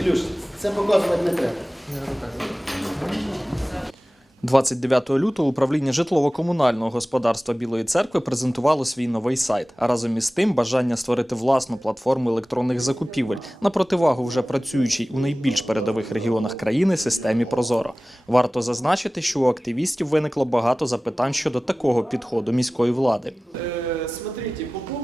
Ілюш, це показувати не треба. 29 лютого управління житлово-комунального господарства Білої церкви презентувало свій новий сайт. А разом із тим бажання створити власну платформу електронних закупівель на противагу вже працюючій у найбільш передових регіонах країни системі Прозоро. Варто зазначити, що у активістів виникло багато запитань щодо такого підходу міської влади. Э, Смотрите, по поводу...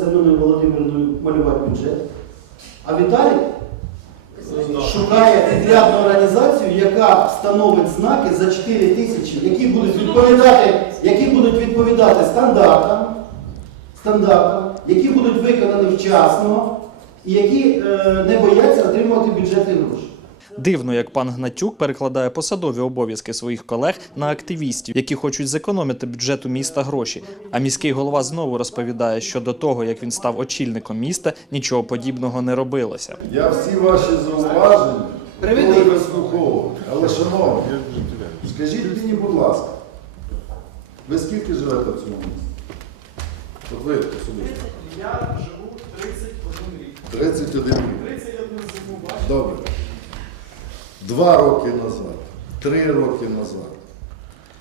Мною Володимирівною малювати бюджет. А Віталій шукає підрядну організацію, яка встановить знаки за 4 тисячі, які будуть відповідати, які будуть відповідати стандартам, стандартам, які будуть виконані вчасно і які е, не бояться отримувати бюджетні гроші. Дивно, як пан Гнатюк перекладає посадові обов'язки своїх колег на активістів, які хочуть зекономити бюджету міста гроші. А міський голова знову розповідає, що до того, як він став очільником міста, нічого подібного не робилося. Я всі ваші зауваження коли вислуховував. Але, шановні, скажіть мені, будь ласка, ви скільки живете в цьому місті? От ви особисто. Я живу 31 рік. 31 рік. 31 зиму бачу. Добре. Два роки назад, три роки назад,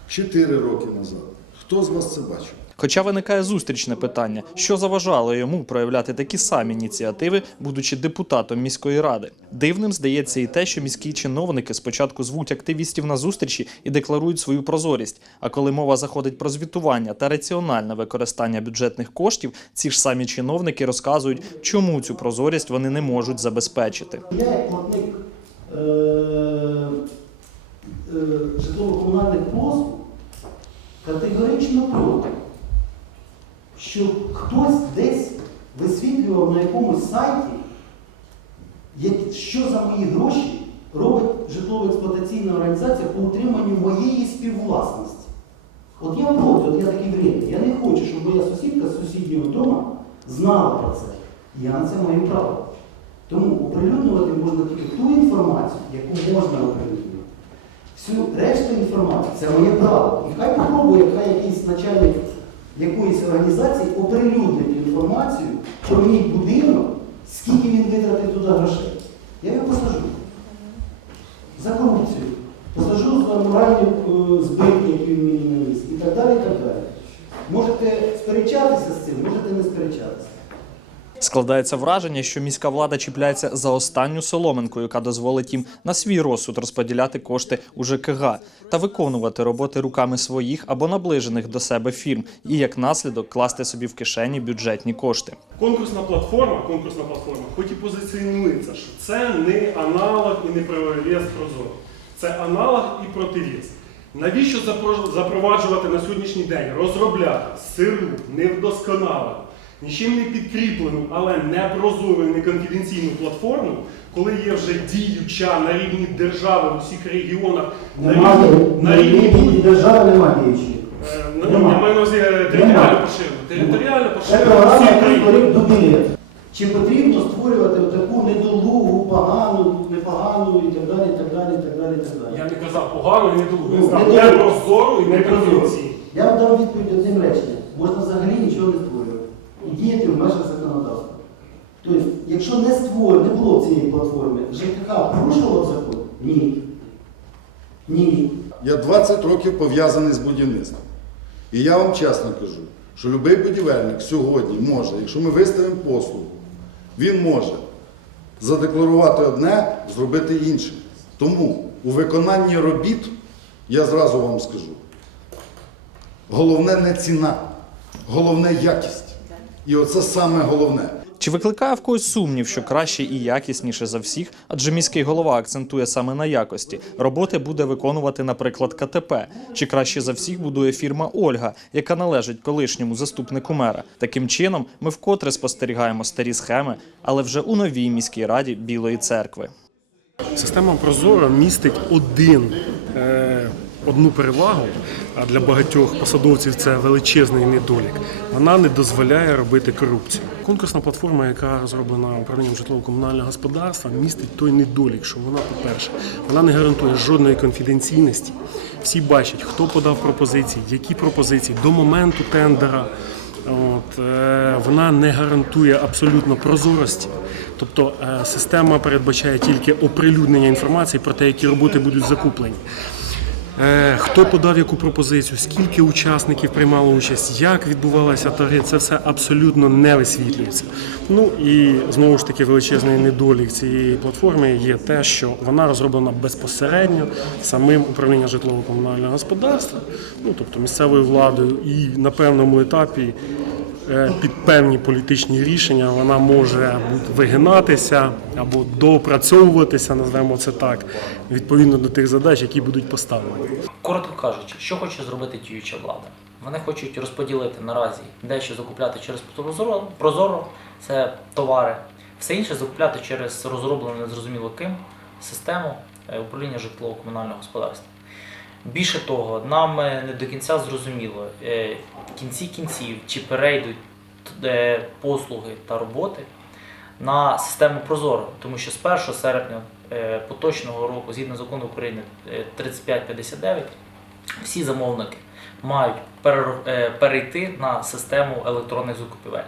чотири роки назад. Хто з вас це бачив? Хоча виникає зустрічне питання, що заважало йому проявляти такі самі ініціативи, будучи депутатом міської ради. Дивним здається і те, що міські чиновники спочатку звуть активістів на зустрічі і декларують свою прозорість. А коли мова заходить про звітування та раціональне використання бюджетних коштів, ці ж самі чиновники розказують, чому цю прозорість вони не можуть забезпечити. Я як платник житлово-комунальних послуг категорично проти, щоб хтось десь висвітлював на якомусь сайті, що за мої гроші робить житлово-експлуатаційна організація по утриманню моєї співвласності. От я проти, от я такий вредний. Я не хочу, щоб моя сусідка з сусіднього дому знала про це. Я на це маю право. Тому оприлюднювати можна тільки ту інформацію, яку можна оприлюднювати. Всю решту інформації це моє право. І хай попробує, хай якийсь начальник якоїсь організації оприлюднить інформацію про мій будинок, скільки він витратив туди грошей. Я його посажу. За корупцію. Посажу за моральні е, збитки, які він мені наніс. І так далі, і так далі. Можете сперечатися з цим, можете не сперечатися. Складається враження, що міська влада чіпляється за останню соломинку, яка дозволить їм на свій розсуд розподіляти кошти у ЖКГ та виконувати роботи руками своїх або наближених до себе фірм, і як наслідок класти собі в кишені бюджетні кошти. Конкурсна платформа, конкурсна платформа, хоч і позиціонується, що це не аналог і не противовес Прозоро. Це аналог і противес. Навіщо запро- запроваджувати на сьогоднішній день, розробляти сиру, невдосконалену, нічим не підкріплену, але не прозору і не конфіденційну платформу, коли є вже діюча на рівні держави в усіх регіонах, на рівні, на рівні держави немає діючої. Е, ну, Нема. Я маю на увазі е, територіально поширено. Територіально Це поширено. програма, всі яку країни. створив Дубілет. Чи потрібно створювати таку недолугу, погану, непогану і так далі, і так далі, і так далі, і так Я не казав погано і не Ну, думаю. Я не не думаю. прозоро і не прозоро. конфіденційно. Я вам дам відповідь одним реченням. Можна взагалі нічого не діяти в межах законодавства. Тобто, якщо не створено, не було цієї платформи, ЖКХ порушувало закон? Ні. Ні. Я 20 років пов'язаний з будівництвом. І я вам чесно кажу, що будь-який будівельник сьогодні може, якщо ми виставимо послугу, він може задекларувати одне, зробити інше. Тому у виконанні робіт, я зразу вам скажу, головне не ціна, головне якість. І оце саме головне. Чи викликає в когось сумнів, що краще і якісніше за всіх, адже міський голова акцентує саме на якості. Роботи буде виконувати, наприклад, КТП. Чи краще за всіх будує фірма Ольга, яка належить колишньому заступнику мера. Таким чином, ми вкотре спостерігаємо старі схеми, але вже у новій міській раді Білої церкви. Система Прозоро містить один, е, одну перевагу, а для багатьох посадовців це величезний недолік. Вона не дозволяє робити корупцію. Конкурсна платформа, яка розроблена управлінням житлово-комунального господарства, містить той недолік, що вона, по-перше, вона не гарантує жодної конфіденційності. Всі бачать, хто подав пропозиції, які пропозиції до моменту тендера. От, е, вона не гарантує абсолютно прозорості. Тобто е, система передбачає тільки оприлюднення інформації про те, які роботи будуть закуплені. Е, Хто подав яку пропозицію, скільки учасників приймало участь, як відбувалися торги, це все абсолютно не висвітлюється. Ну і знову ж таки величезний недолік цієї платформи є те, що вона розроблена безпосередньо самим управлінням житлово-комунального господарства, ну тобто місцевою владою, і на певному етапі під певні політичні рішення вона може вигинатися або доопрацьовуватися, назвемо це так, відповідно до тих задач, які будуть поставлені. Коротко кажучи, що хоче зробити діюча влада? Вони хочуть розподілити наразі дещо закупляти через Прозоро це товари, все інше закупляти через розроблену незрозуміло ким систему е, управління житлово-комунального господарства. Більше того, нам е, не до кінця зрозуміло е, в кінці кінців, чи перейдуть е, послуги та роботи на систему Прозоро, тому що з 1 серпня е, поточного року, згідно закону України е, 3559, всі замовники мають е, перейти на систему електронних закупівель.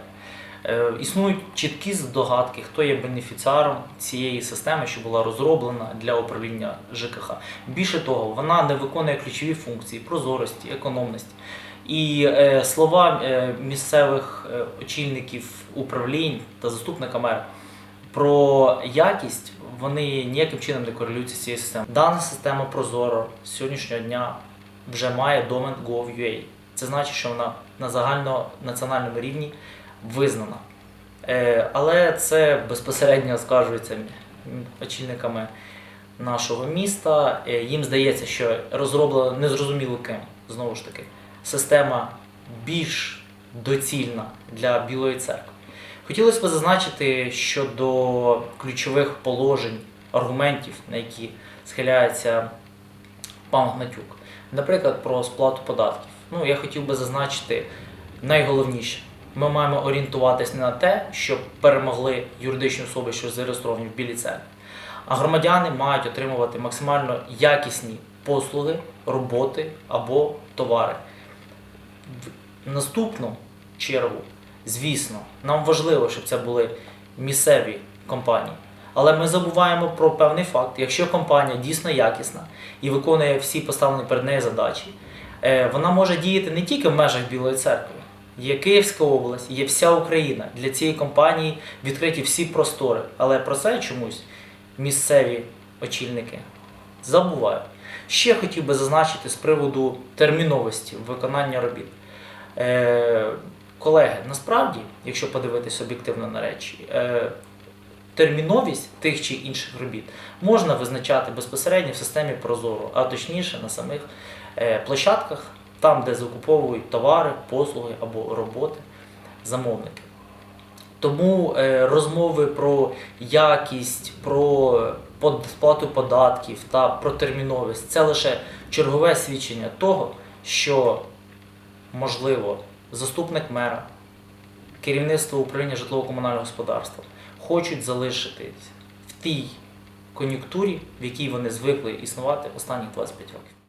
Е, Існують чіткі здогадки, хто є бенефіціаром цієї системи, що була розроблена для управління ЖКХ. Більше того, вона не виконує ключові функції прозорості, економності. І е, слова е, місцевих очільників управлінь та заступника мера про якість вони ніяким чином не корелюються з цією системою. Дана система Прозоро з сьогоднішнього дня вже має домен Gov.ua. Це значить, що вона на загальнонаціональному рівні визнана. Е, Але це безпосередньо скажується очільниками нашого міста. Е, Їм здається, що розроблена незрозуміло ким, знову ж таки, система більш доцільна для Білої церкви. Хотілося б зазначити щодо ключових положень, аргументів, на які схиляється пан Гнатюк. Наприклад, про сплату податків. Ну, я хотів би зазначити найголовніше. Ми маємо орієнтуватись не на те, щоб перемогли юридичні особи, що зареєстровані в Білій церкві, а громадяни мають отримувати максимально якісні послуги, роботи або товари. В наступну чергу, звісно, нам важливо, щоб це були місцеві компанії. Але ми забуваємо про певний факт. Якщо компанія дійсно якісна і виконує всі поставлені перед нею задачі, е, вона може діяти не тільки в межах Білої церкви. Є Київська область, є вся Україна. Для цієї компанії відкриті всі простори. Але про це чомусь місцеві очільники забувають. Ще хотів би зазначити з приводу терміновості виконання робіт. Е, колеги, насправді, якщо подивитись об'єктивно на речі, е, терміновість тих чи інших робіт можна визначати безпосередньо в системі Прозоро, а точніше на самих е, площадках, там, де закуповують товари, послуги або роботи замовники. Тому е, розмови про якість, про сплату податків та про терміновість це лише чергове свідчення того, що можливо заступник мера, керівництво управління житлово-комунального господарства хочуть залишитись в тій кон'юнктурі, в якій вони звикли існувати останні 25 років.